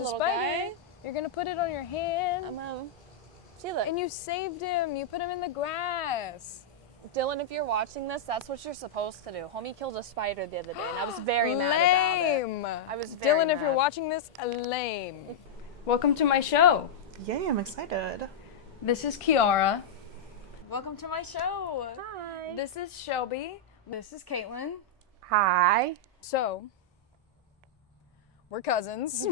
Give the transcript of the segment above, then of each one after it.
a little spider. guy. You're gonna put it on your hand. See, look. And you saved him. You put him in the grass. Dylan, if you're watching this, that's what you're supposed to do. Homie killed a spider the other day, and I was very mad about it. I was very Dylan, mad. if you're watching this, lame. Welcome to my show. Yay, I'm excited. This is Kiara. Welcome to my show. Hi. This is Shelby. This is Caitlin. Hi. So, we're cousins.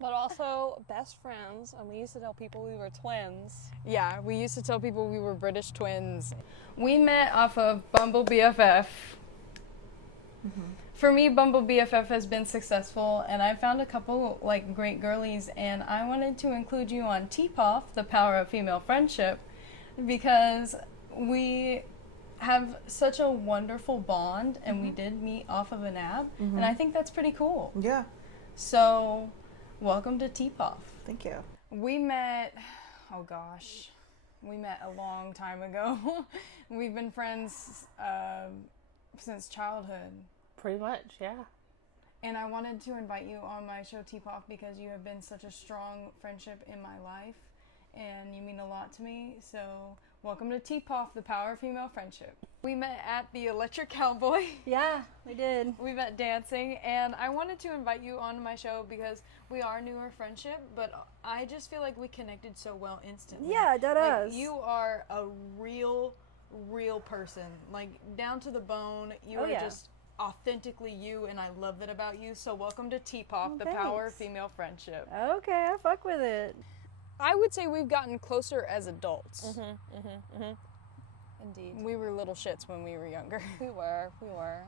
But also best friends, and we used to tell people we were twins. Yeah, we used to tell people we were British twins. We met off of Bumble BFF. For me, Bumble BFF has been successful, and I found a couple like great girlies, and I wanted to include you on TPOFF, the power of female friendship, because we have such a wonderful bond, and we did meet off of an app, and I think that's pretty cool. Yeah. So, welcome to TPOFF. Thank you. We met, we met a long time ago. We've been friends since childhood. Pretty much, yeah. And I wanted to invite you on my show TPOFF because you have been such a strong friendship in my life and you mean a lot to me. So welcome to TPOFF, the power of female friendship. We met at the Electric Cowboy. Yeah, we did. We met dancing, and I wanted to invite you on my show because we are newer friendship, but I just feel like we connected so well instantly. Yeah, that like, is. You are a real person, like down to the bone. You are just authentically you, and I love that about you. So welcome to TPOFF, the power of female friendship. Okay, I fuck with it. I would say we've gotten closer as adults. Indeed. We were little shits when we were younger. We were.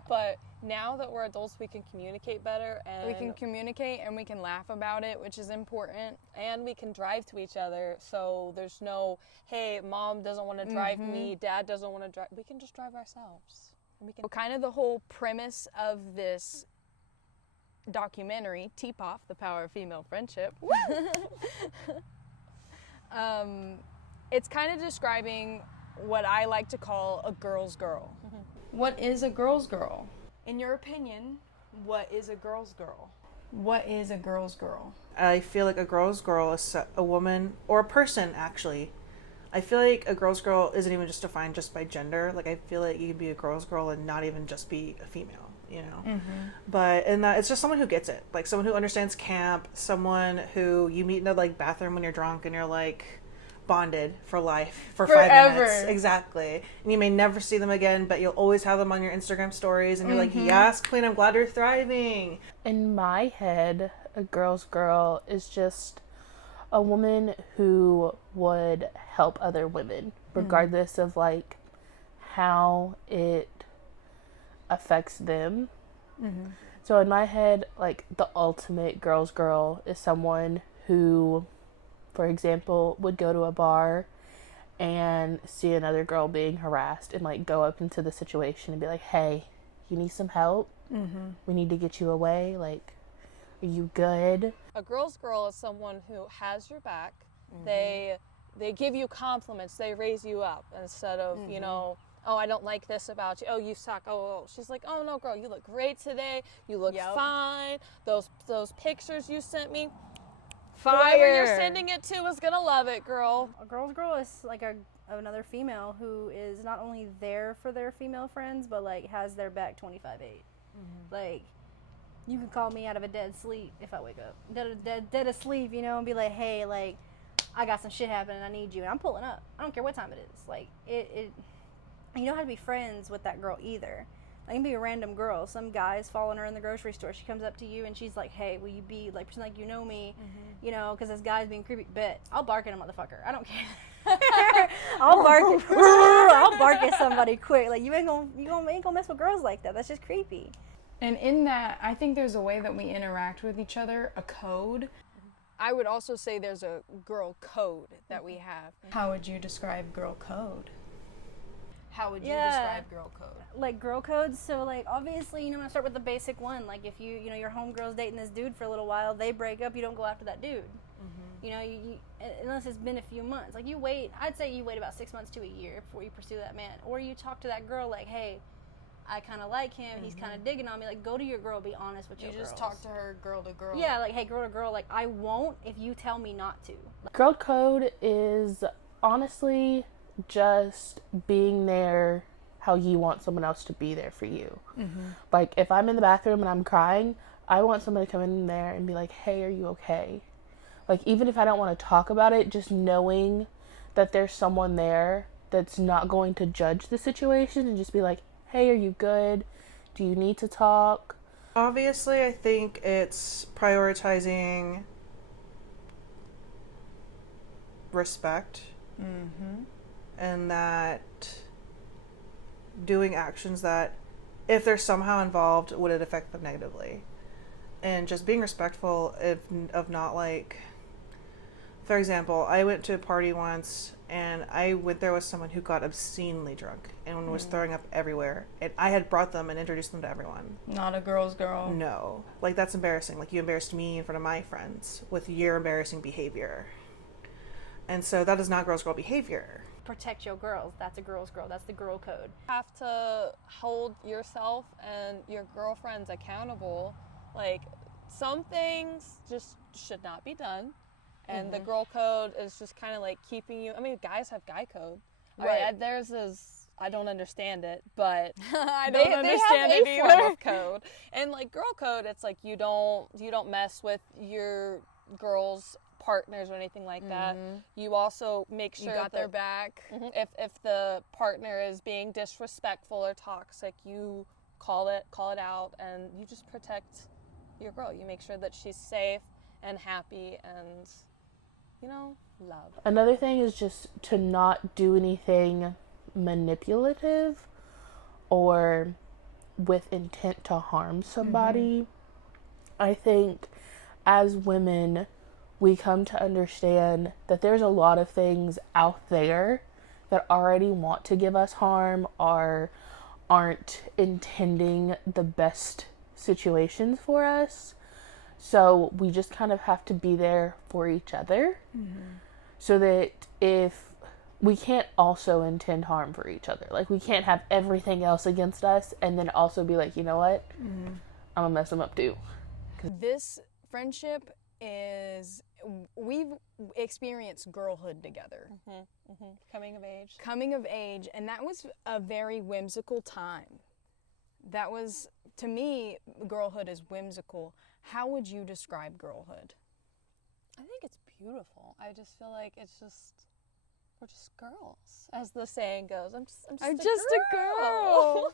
But now that we're adults, we can communicate better, and we can communicate and we can laugh about it, which is important. And we can drive to each other, so there's no, hey, mom doesn't want to drive me, dad doesn't want to drive. We can just drive ourselves. We can. So kind of the whole premise of this documentary, TPOFF, the power of female friendship. It's kind of describing what I like to call a girl's girl. What is a girl's girl? In your opinion, what is a girl's girl? What is a girl's girl? I feel like a girl's girl is a woman, or a person actually. I feel like a girl's girl isn't even just defined just by gender. Like, I feel like you can be a girl's girl and not even just be a female, you know? But, and that it's just someone who gets it. Like, someone who understands camp, someone who you meet in the, like, bathroom when you're drunk and you're, like, bonded for life for Forever. 5 minutes. Exactly. And you may never see them again, but you'll always have them on your Instagram stories, and you're like, yes, queen, I'm glad you're thriving. In my head, a girl's girl is just a woman who would help other women, regardless of, like, how it affects them. So in my head, like, the ultimate girl's girl is someone who, for example, would go to a bar and see another girl being harassed and, like, go up into the situation and be like, hey, you need some help? We need to get you away. Like, are you good? A girl's girl is someone who has your back. They give you compliments. They raise you up instead of, you know, oh, I don't like this about you. Oh, you suck. Oh. She's like, oh, no, girl, you look great today. You look fine. Those pictures you sent me, Fire. whoever you're sending it to is going to love it, girl. A girl's girl is like another female who is not only there for their female friends, but, like, has their back 25/8. Like, you can call me out of a dead sleep if I wake up. Dead asleep, you know, and be like, hey, like, I got some shit happening, I need you, and I'm pulling up. I don't care what time it is. Like, you don't have to be friends with that girl either. Like, you can be a random girl. Some guy's following her in the grocery store. She comes up to you and she's like, hey, will you be, like, pretend like you know me, you know, because this guy's being creepy. Bet. I'll bark at a motherfucker. I don't care. I'll bark at somebody quick. Like, you ain't gonna mess with girls like that. That's just creepy. And in that, I think there's a way that we interact with each other, a code. I would also say there's a girl code that we have. How would you describe girl code? How would you describe girl code? Like, girl codes, so, like, obviously, you know, I'm gonna start with the basic one. Like, if you know, your homegirl's dating this dude for a little while, they break up, you don't go after that dude. You know, you unless it's been a few months. Like, I'd say you wait about 6 months to a year before you pursue that man. Or you talk to that girl like, hey, I kind of like him. He's kind of digging on me. Like, go to your girl. Be honest with You your just girls. talk to her girl to girl. Yeah, like, hey, girl to girl. Like, I won't if you tell me not to. Girl code is honestly just being there how you want someone else to be there for you. Like, if I'm in the bathroom and I'm crying, I want someone to come in there and be like, hey, are you okay? Like, even if I don't want to talk about it, just knowing that there's someone there that's not going to judge the situation and just be like, hey, are you good? Do you need to talk? Obviously, I think it's prioritizing respect and that doing actions that, if they're somehow involved, would it affect them negatively? And just being respectful of not, like, for example, I went to a party once and I went there with someone who got obscenely drunk and was throwing up everywhere, and I had brought them and introduced them to everyone. Not a girl's girl. No. Like, that's embarrassing. Like, you embarrassed me in front of my friends with your embarrassing behavior. And so that is not girl's girl behavior. Protect your girls. That's a girl's girl. That's the girl code. You have to hold yourself and your girlfriends accountable. Like, some things just should not be done. And the girl code is just kind of like keeping you. I mean, guys have guy code. Right. Theirs is, I don't understand it, but I they don't have understand a it form either. of code. And like girl code, it's like you don't mess with your girls' partners or anything like that. You also make sure You got their back. If the partner is being disrespectful or toxic, you call it out, and you just protect your girl. You make sure that she's safe and happy and, you know, love. Another thing is just to not do anything manipulative or with intent to harm somebody. I think as women, we come to understand that there's a lot of things out there that already want to give us harm or aren't intending the best situations for us. So we just kind of have to be there for each other so that if we can't also intend harm for each other. Like, we can't have everything else against us and then also be like, you know what? I'm gonna mess them up too. This friendship is, we've experienced girlhood together. Coming of age, and that was a very whimsical time. That was, to me, girlhood is whimsical. How would you describe girlhood? I think it's beautiful. I just feel like we're just girls, as the saying goes. I'm just a girl.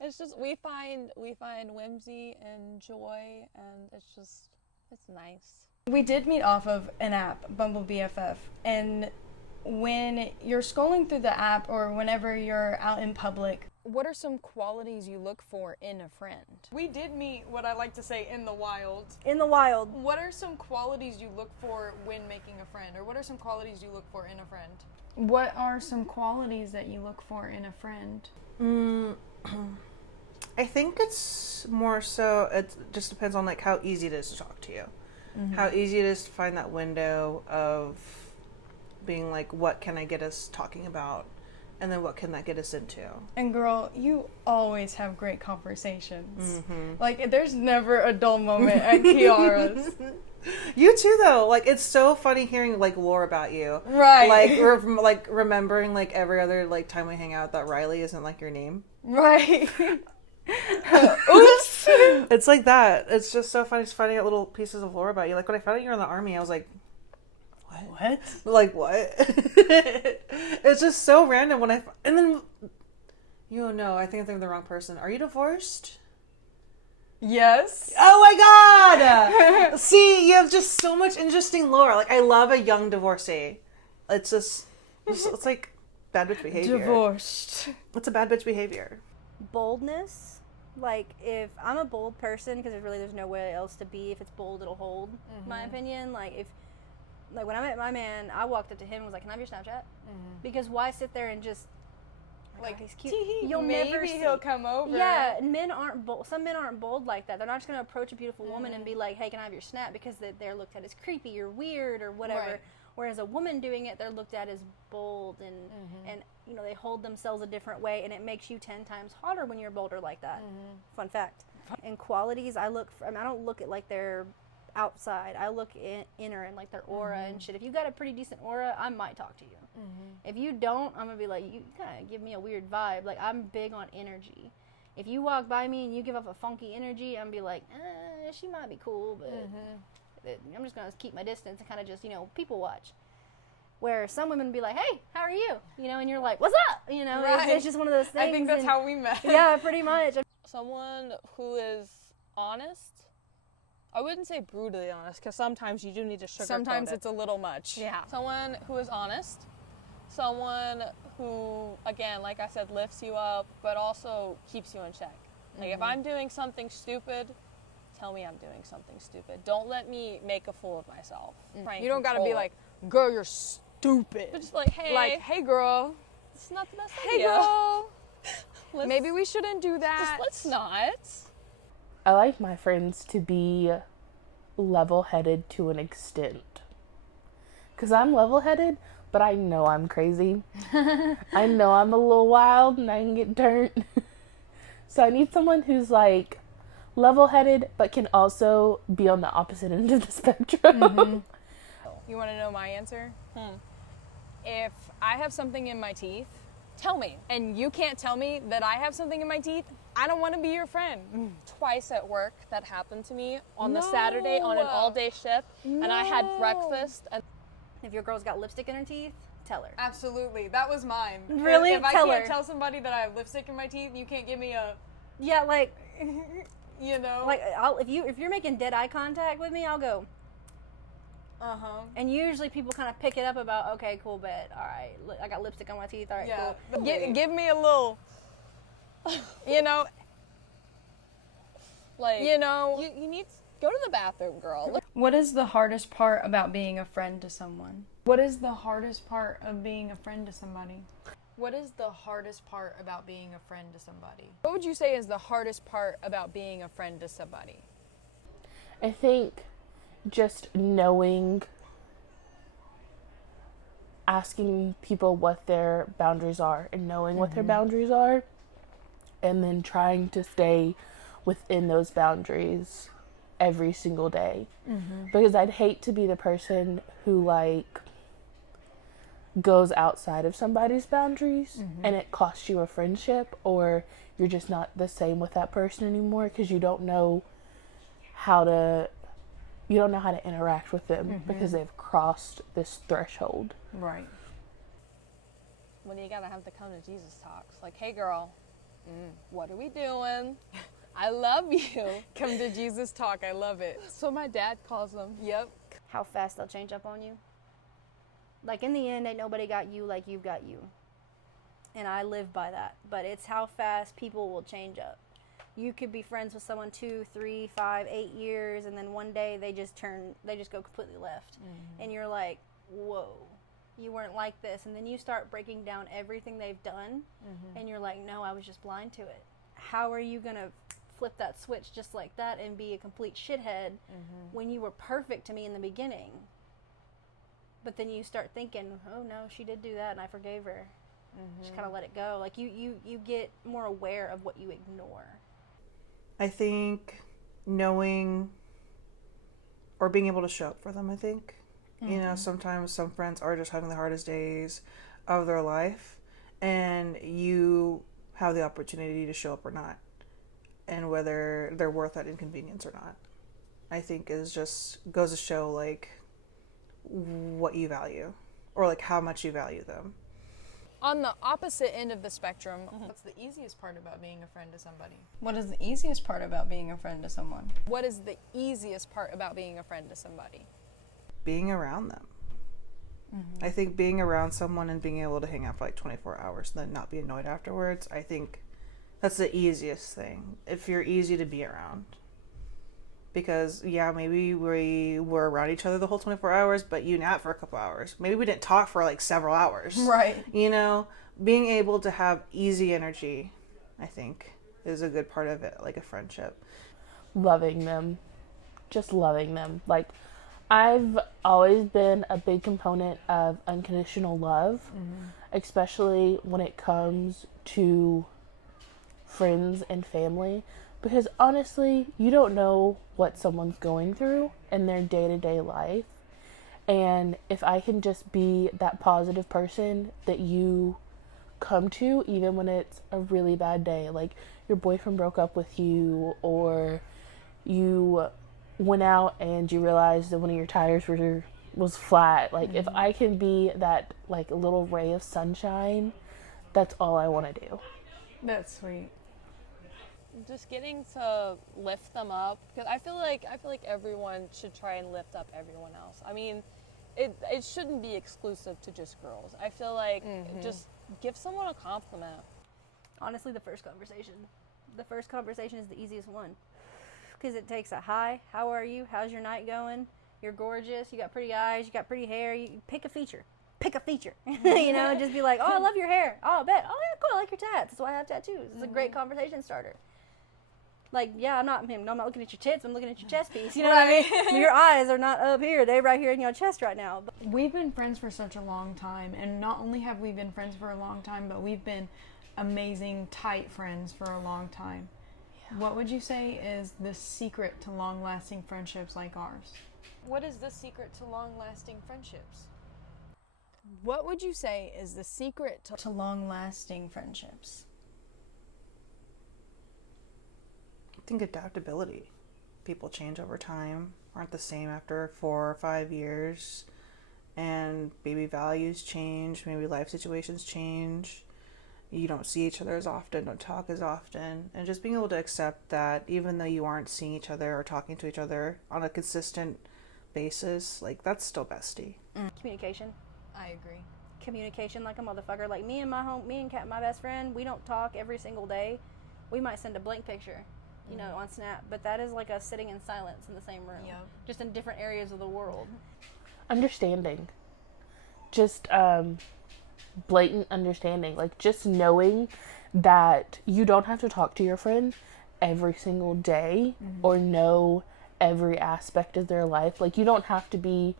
It's just we find whimsy and joy, and it's nice. We did meet off of an app, Bumble BFF, and when you're scrolling through the app or whenever you're out in public, what are some qualities you look for in a friend? We did meet, what I like to say, in the wild. In the wild. What are some qualities you look for when making a friend? Or what are some qualities you look for in a friend? What are some qualities that you look for in a friend? I think it's more so, it just depends on, like, how easy it is to talk to you. How easy it is to find that window of being like, what can I get us talking about? And then what can that get us into? And girl, you always have great conversations. Like, there's never a dull moment at Kiara's. You too, though. Like, it's so funny hearing, like, lore about you. Right. Like, remembering, like, every other, like, time we hang out that Riley isn't, like, your name. Right. Oops. It's like that. It's just so funny, just finding out little pieces of lore about you. Like, when I found out you were in the army, I was like, what? Like, what? It's just so random when and then, you know, I think I'm thinking of the wrong person. Are you divorced? Yes. Oh my god! See, you have just so much interesting lore. Like, I love a young divorcee. It's just, it's like bad bitch behavior. Divorced. What's a bad bitch behavior? Boldness. Like, if I'm a bold person, because there's no way else to be. If it's bold, it'll hold, in my opinion. Like, when I met my man, I walked up to him and was like, can I have your Snapchat? Because why sit there and just, like, he's cute. You'll never see. He'll come over. Yeah, men aren't bold. Some men aren't bold like that. They're not just going to approach a beautiful woman and be like, hey, can I have your Snap? Because they're looked at as creepy or weird or whatever. Right. Whereas a woman doing it, they're looked at as bold and you know, they hold themselves a different way, and it makes you 10 times harder when you're bolder like that. Fun fact. And qualities, I don't look at like their outside. I look inner and like their aura and shit. If you got a pretty decent aura, I might talk to you. If you don't, I'm gonna be like, you kind of give me a weird vibe. Like, I'm big on energy. If you walk by me and you give off a funky energy, I'm gonna be like, she might be cool, but I'm just gonna keep my distance and kind of just, you know, people watch. Where some women be like, hey, how are you? You know, and you're like, what's up? You know, it's just one of those things. I think that's how we met. Yeah, pretty much. Someone who is honest. I wouldn't say brutally honest, because sometimes you do need to sugarcoat Sometimes it. it's a little much. Yeah. Someone who is honest. Someone who, again, like I said, lifts you up, but also keeps you in check. Like, if I'm doing something stupid, tell me I'm doing something stupid. Don't let me make a fool of myself. You don't gotta be like, girl, you're stupid. But just like, hey. Like, hey, girl. It's not the best Hey, idea. girl. Let's- Maybe we shouldn't do that. Let's not. I like my friends to be level-headed to an extent. Because I'm level-headed, but I know I'm crazy. I know I'm a little wild and I can get turned. So I need someone who's like level-headed, but can also be on the opposite end of the spectrum. You want to know my answer? If I have something in my teeth, Tell me. and you can't tell me that I have something in my teeth, I don't want to be your friend. Twice at work that happened to me on the Saturday on an all-day shift, and I had breakfast. And If your girl's got lipstick in her teeth, tell her. Absolutely, that was mine. Really? If I Tell can't her. tell somebody that I have lipstick in my teeth, you can't give me a, Yeah, like you know. if you're making dead eye contact with me, I'll go. And usually people kind of pick it up about, okay, cool, bet. All right, I got lipstick on my teeth. All right, Yeah. cool. Give me a little, you know, like, you know. you need to go to the bathroom, girl. Look, What is the hardest part about being a friend to someone? What is the hardest part of being a friend to somebody? What is the hardest part about being a friend to somebody? What would you say is the hardest part about being a friend to somebody? I think just knowing, asking people what their boundaries are and knowing what their boundaries are, and then trying to stay within those boundaries every single day. Because I'd hate to be the person who like goes outside of somebody's boundaries and it costs you a friendship, or you're just not the same with that person anymore because you don't know how to interact with them because they've crossed this threshold. Right. when you gotta have the come to Jesus talks, like, hey girl, what are we doing? I love you. Come to Jesus talk. I love it. That's what my dad calls them. Yep. How fast they'll change up on you. Like, in the end, ain't nobody got you like you've got you. And I live by that. But it's how fast people will change up. You could be friends with someone 2, 3, 5, 8 years, and then one day they just go completely left. And you're like, whoa, you weren't like this. And then you start breaking down everything they've done, and you're like, no, I was just blind to it. How are you going to flip that switch just like that and be a complete shithead when you were perfect to me in the beginning? But then you start thinking, oh no, she did do that and I forgave her. Just kind of let it go. Like, you get more aware of what you ignore. I think knowing or being able to show up for them, I think. You know, sometimes some friends are just having the hardest days of their life, and you have the opportunity to show up or not, and whether they're worth that inconvenience or not, I think is just goes to show, like, what you value, or like how much you value them. On the opposite end of the spectrum, what's the easiest part about being a friend to somebody? What is the easiest part about being a friend to someone? What is the easiest part about being a friend to somebody? Being around them. I think being around someone and being able to hang out for like 24 hours and then not be annoyed afterwards, I think that's the easiest thing. If you're easy to be around. Because, yeah, maybe we were around each other the whole 24 hours, but you nap for a couple hours. Maybe we didn't talk for like several hours. Right. You know, being able to have easy energy, I think, is a good part of it, like a friendship. Loving them. Just loving them. Like, I've always been a big component of unconditional love, especially when it comes to friends and family, because honestly, you don't know what someone's going through in their day-to-day life. And if I can just be that positive person that you come to, even when it's a really bad day, like your boyfriend broke up with you, or you went out and you realized that one of your tires was flat. Like if I can be that like little ray of sunshine, that's all I want to do. That's sweet. Just getting to lift them up, because I feel like everyone should try and lift up everyone else. I mean, it shouldn't be exclusive to just girls. I feel like just give someone a compliment. Honestly, the first conversation. The first conversation is the easiest one. Because it takes a hi, how are you? How's your night going? You're gorgeous. You got pretty eyes. You got pretty hair. You pick a feature. Pick a feature. You know, just be like, oh, I love your hair. Oh, I bet. Oh, yeah, cool. I like your tats. That's why I have tattoos. It's a great conversation starter. Like, yeah, I'm not looking at your tits. I'm looking at your chest piece. You know what I mean? Your eyes are not up here. They're right here in your chest right now. We've been friends for such a long time, and not only have we been friends for a long time, but we've been amazing, tight friends for a long time. Yeah. What would you say is the secret to long-lasting friendships like ours? What is the secret to long-lasting friendships? What would you say is the secret to long-lasting friendships? I think adaptability. People change over time, aren't the same after 4 or 5 years, and maybe values change, maybe life situations change. You don't see each other as often, don't talk as often, and just being able to accept that even though you aren't seeing each other or talking to each other on a consistent basis, like that's still bestie. Communication. I agree. Communication like a motherfucker. Like me and my best friend, we don't talk every single day. We might send a blank picture, you know, on Snap, but that is like us sitting in silence in the same room, just in different areas of the world. Understanding. Just blatant understanding, like just knowing that you don't have to talk to your friend every single day or know every aspect of their life. Like you don't have to be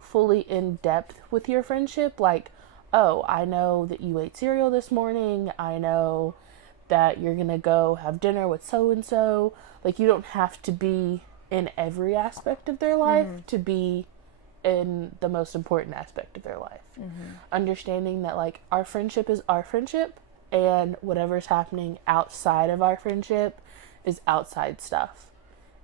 fully in depth with your friendship. Like, oh, I know that you ate cereal this morning. I know that you're gonna go have dinner with so and so. Like you don't have to be in every aspect of their life to be in the most important aspect of their life. Understanding that like our friendship is our friendship, and whatever's happening outside of our friendship is outside stuff,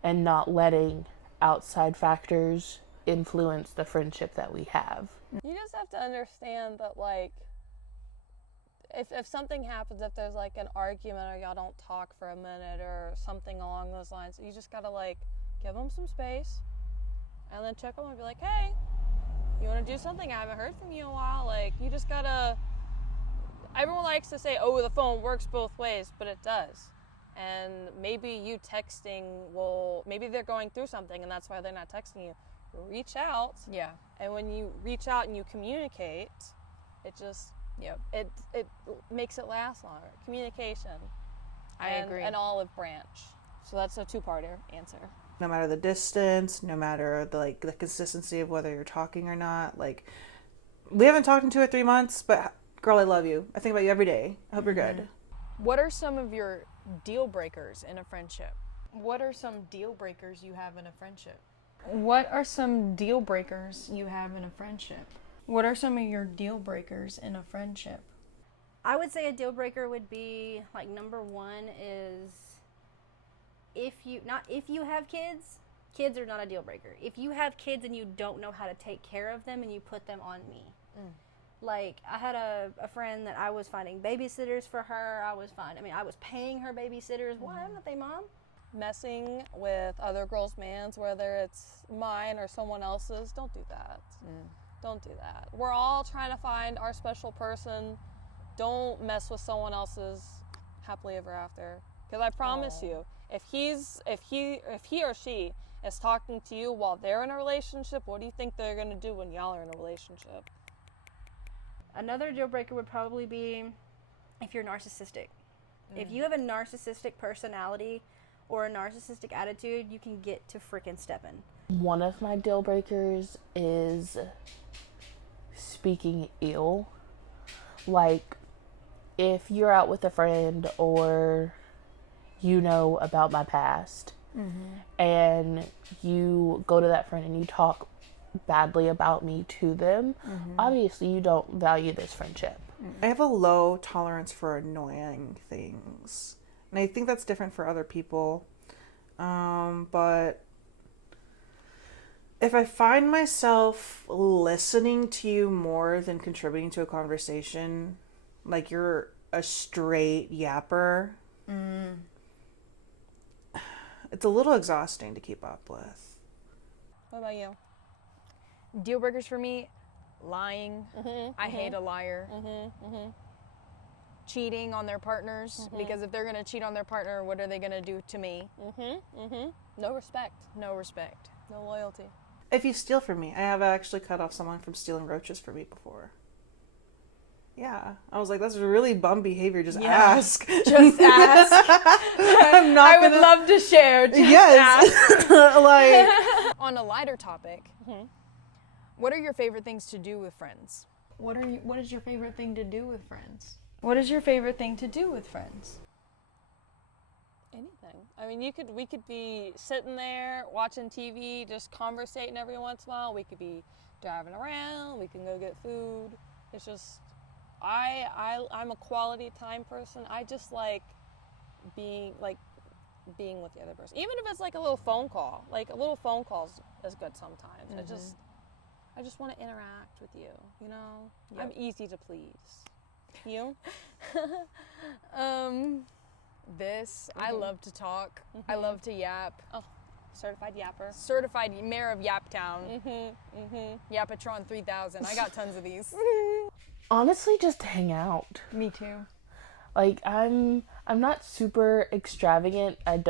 and not letting outside factors influence the friendship that we have. You just have to understand that like if something happens, if there's like an argument or y'all don't talk for a minute or something along those lines, you just gotta like give them some space and then check them and be like, hey, you want to do something? I haven't heard from you in a while. Like, you just gotta, everyone likes to say, oh, the phone works both ways, but it does. And maybe you texting maybe they're going through something and that's why they're not texting you. Reach out. Yeah. And when you reach out and you communicate, it just, it makes it last longer. Communication. I agree. An olive branch. So that's a two-parter answer. No matter the distance, no matter the consistency of whether you're talking or not. Like, we haven't talked in 2 or 3 months, but girl, I love you. I think about you every day. I hope you're good. What are some of your deal breakers in a friendship? What are some deal breakers you have in a friendship? What are some deal breakers you have in a friendship? What are some of your deal breakers in a friendship? I would say a deal breaker would be like number one is if you have kids are not a deal breaker. If you have kids and you don't know how to take care of them and you put them on me. Like, I had a friend that I was finding babysitters for her. I was paying her babysitters. Why? I'm not their mom. Messing with other girls' mans, whether it's mine or someone else's, don't do that. Don't do that. We're all trying to find our special person. Don't mess with someone else's happily ever after. Because I promise you, if he or she is talking to you while they're in a relationship, what do you think they're gonna do when y'all are in a relationship? Another deal breaker would probably be if you're narcissistic. If you have a narcissistic personality or a narcissistic attitude, you can get to frickin' stepping. One of my deal breakers is speaking ill. Like, if you're out with a friend or you know about my past, and you go to that friend and you talk badly about me to them, obviously you don't value this friendship. I have a low tolerance for annoying things. And I think that's different for other people. But if I find myself listening to you more than contributing to a conversation, like you're a straight yapper, it's a little exhausting to keep up with. What about you? Deal breakers for me, lying. I hate a liar. Cheating on their partners, because if they're going to cheat on their partner, what are they going to do to me? No respect. No respect. No loyalty. If you steal from me, I have actually cut off someone from stealing roaches from me before. Yeah. I was like, that's really bum behavior. Just ask. Just ask. I'm not I would love to share. Just Yes. Like, on a lighter topic, what are your favorite things to do with friends? What is your favorite thing to do with friends? What is your favorite thing to do with friends? Anything. I mean, we could be sitting there watching TV, just conversating every once in a while. We could be driving around. We can go get food. It's just, I'm a quality time person. I just like being with the other person. Even if it's like a little phone call. Like a little phone call is good sometimes. I just want to interact with you, you know? Yep. I'm easy to please. You? I love to talk. I love to yap. Oh, certified yapper. Certified mayor of Yaptown. Yapatron 3000. I got tons of these. Honestly, just hang out. Me too. Like, I'm not super extravagant. I've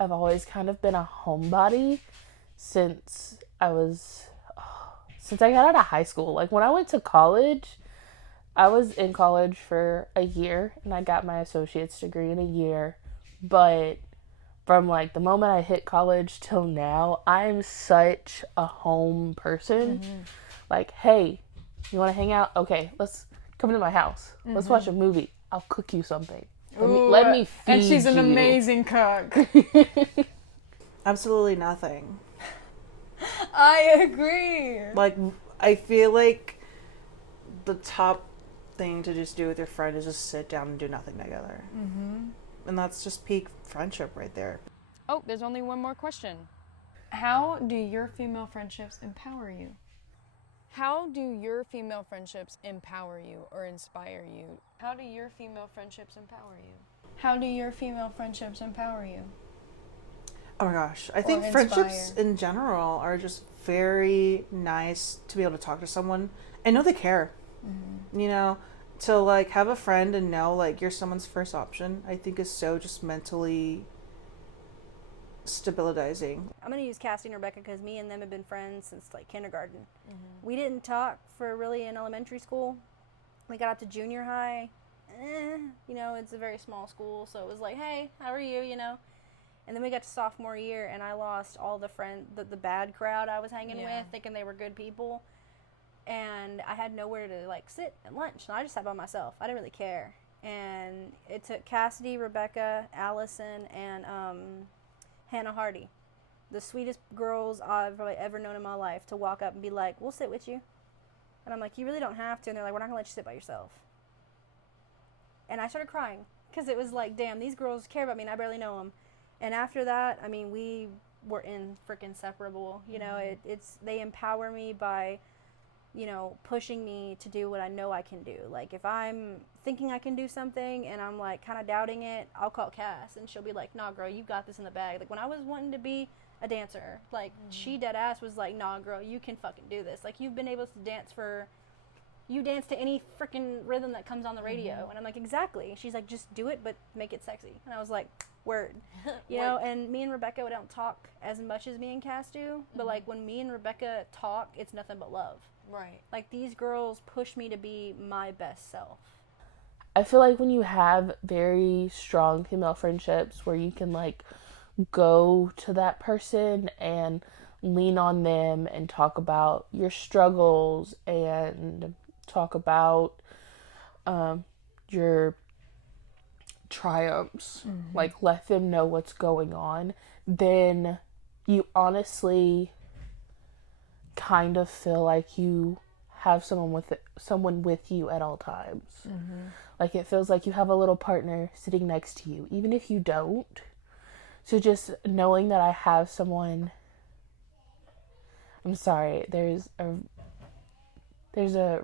always kind of been a homebody since I got out of high school. Like, when I went to college, I was in college for a year, and I got my associate's degree in a year. But from, like, the moment I hit college till now, I'm such a home person. Like, hey, you want to hang out? Okay, let's come to my house. Let's watch a movie. I'll cook you something. Let me feed you. And she's an amazing cook. absolutely nothing. I agree. Like, I feel like the top thing to just do with your friend is just sit down and do nothing together. And that's just peak friendship right there. Oh, there's only one more question. How do your female friendships empower you? How do your female friendships empower you or inspire you? How do your female friendships empower you? How do your female friendships empower you? Oh my gosh. I think friendships in general are just very nice to be able to talk to someone and know they care. You know, to like have a friend and know like you're someone's first option, I think is so just mentally stabilizing. I'm going to use Cassie and Rebecca because me and them have been friends since like kindergarten. We didn't talk for really in elementary school. We got out to junior high. You know, it's a very small school, so it was like, hey, how are you, you know? And then we got to sophomore year, and I lost all the the bad crowd I was hanging with, thinking they were good people. And I had nowhere to like sit at lunch, and I just sat by myself. I didn't really care. And it took Cassidy, Rebecca, Allison, and Hannah Hardy, the sweetest girls I've probably ever known in my life, to walk up and be like, we'll sit with you. And I'm like, you really don't have to. And they're like, we're not going to let you sit by yourself. And I started crying because it was like, damn, these girls care about me and I barely know them. And after that, I mean, we were inseparable. You know, they empower me by, you know, pushing me to do what I know I can do. Like, if I'm thinking I can do something and I'm, like, kind of doubting it, I'll call Cass, and she'll be like, nah, girl, you got this in the bag. Like, when I was wanting to be a dancer, like, she dead ass was like, nah, girl, you can fucking do this. Like, you've been able to dance you dance to any freaking rhythm that comes on the radio. And I'm like, exactly. She's like, just do it, but make it sexy. And I was like, word. You know, and me and Rebecca, we don't talk as much as me and Cass do, but, like, when me and Rebecca talk, it's nothing but love. Right. Like, these girls push me to be my best self. I feel like when you have very strong female friendships where you can like go to that person and lean on them and talk about your struggles and talk about your triumphs, like let them know what's going on, then you honestly kind of feel like you have someone with you at all times. Like it feels like you have a little partner sitting next to you, even if you don't. So just knowing that I have someone. I'm sorry, there's a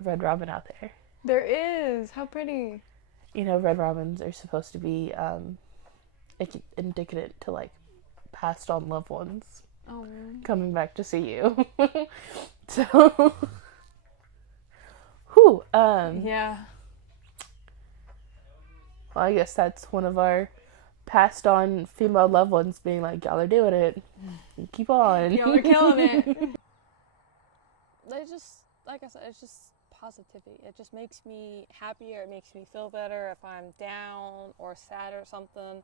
red robin out there. There is. How pretty. You know, red robins are supposed to be indicative to like passed on loved ones coming back to see you. So, Yeah. Well, I guess that's one of our passed on female loved ones being like, y'all are doing it. Keep on. Y'all are killing it. They just, like I said, it's just positivity. It just makes me happier. It makes me feel better. If I'm down or sad or something,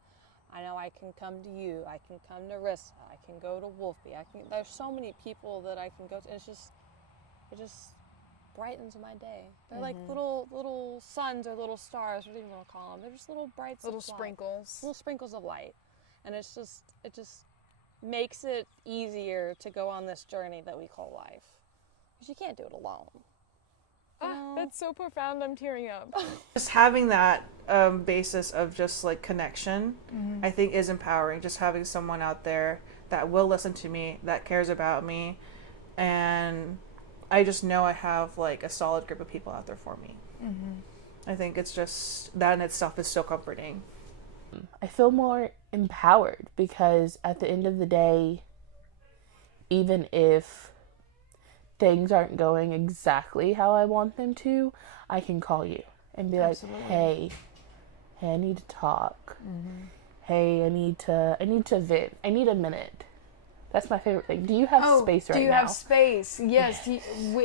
I know I can come to you. I can come to Rissa. I can go to Wolfie. There's so many people that I can go to. It just brightens my day. They're like little suns or little stars, whatever you want to call them. They're just little bright Little sprinkles. little sprinkles of light, and it just makes it easier to go on this journey that we call life, because you can't do it alone. That's so profound. I'm tearing up. Just having that basis of just like connection, I think is empowering. Just having someone out there that will listen to me, that cares about me, and I just know I have like a solid group of people out there for me. I think it's just that in itself is so comforting. I feel more empowered because at the end of the day, even if things aren't going exactly how I want them to, I can call you and be like, hey, I need to talk. Hey, I need to vent. I need a minute. That's my favorite thing. Do you have space right now? Do you have space? Yes.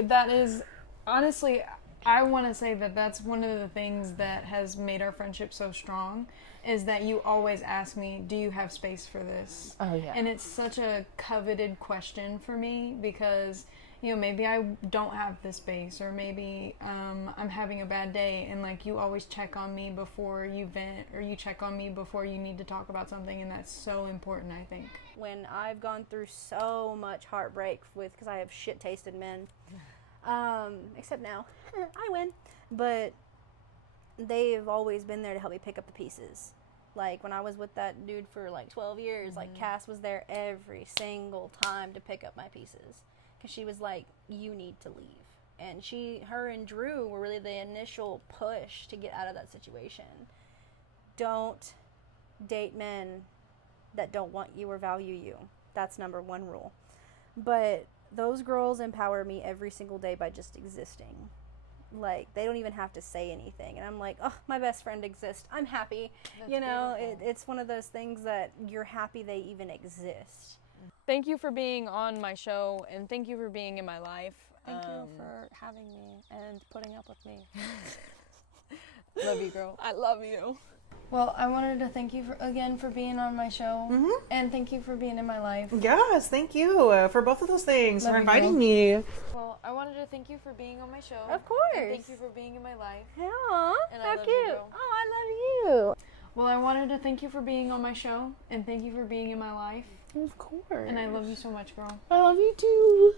That is, honestly, I want to say that that's one of the things that has made our friendship so strong, is that you always ask me, do you have space for this? Oh, yeah. And it's such a coveted question for me because, you know, maybe I don't have the space, or maybe I'm having a bad day, and like you always check on me before you vent, or you check on me before you need to talk about something, and that's so important, I think. When I've gone through so much heartbreak because I have shit-tasted men, except now, I win, but they've always been there to help me pick up the pieces. Like when I was with that dude for like 12 years, like Cass was there every single time to pick up my pieces. Because she was like, you need to leave. And her and Drew were really the initial push to get out of that situation. Don't date men that don't want you or value you. That's number one rule. But those girls empower me every single day by just existing. Like, they don't even have to say anything. And I'm like, oh, my best friend exists. I'm happy. That's you know, beautiful. it's one of those things that you're happy they even exist. Thank you for being on my show, and thank you for being in my life. Thank you for having me and putting up with me. Love you, girl. I love you. Well, I wanted to thank you again for being on my show, and thank you for being in my life. Yes, thank you for both of those things, Love for you, inviting girl. me. Well, I wanted to thank you for being on my show. Of course. And thank you for being in my life. Aw, And I how love cute. you, girl. Oh, I love you. Well, I wanted to thank you for being on my show, and thank you for being in my life. Of course. And I love you so much, girl. I love you too.